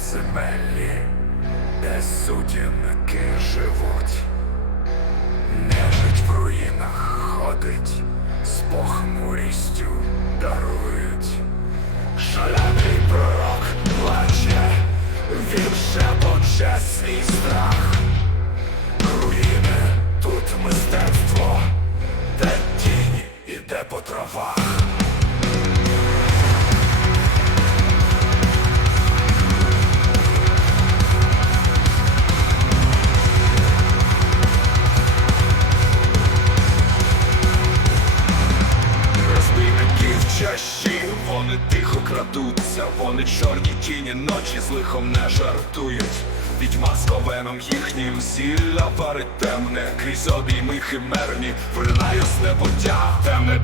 підземеллі, де судінки живуть. Нежить в руїнах ходить, з похмурістю дарують. Шалений пророк плаче, він шепоче свій страх. Руїни, тут мистецтво, де тінь іде по травах. Чащі, вони тихо крадуться, вони чорні тіні ночі з лихом не жартують. Відьма з ковеном їхнім зілля парить темне, крізь обійми химерні, Виринає з небуття, темне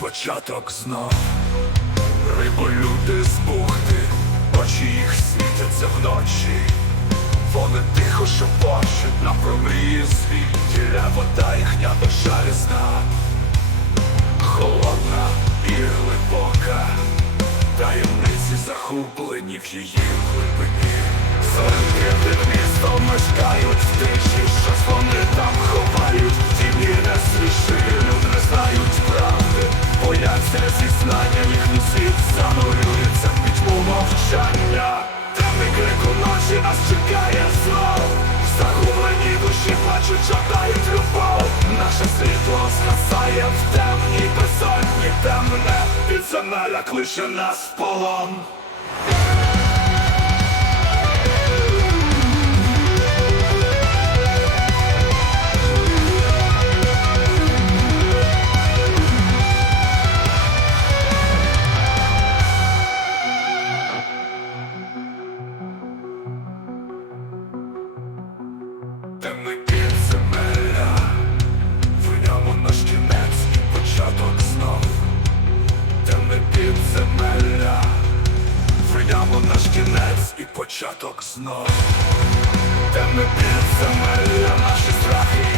початок знов. Риболюди з бухти, очі їх світяться вночі. Вони тихо шепочуть на промрії звідтіля Вода їхня душа різна Холодна і глибока. Таємниці захоплені в її глибині. Серед містом мешкають тиші, Бояться зізнання, їхній світ занурюється в пітьму мовчання Темний крик у ночі нас чекає знов. Загублені душі плачуть, жадають любов Наше світло згасає в темній безодні Темне Під підземелля кличе нас полон Темний підземелля, в ньому наш кінець і початок знов. Темне підземелля, в ньому наш кінець і початок знов. Темне підземелля, наші страхи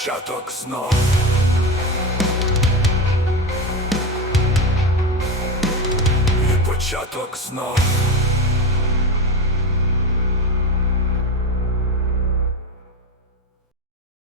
початок знов. Початок знов.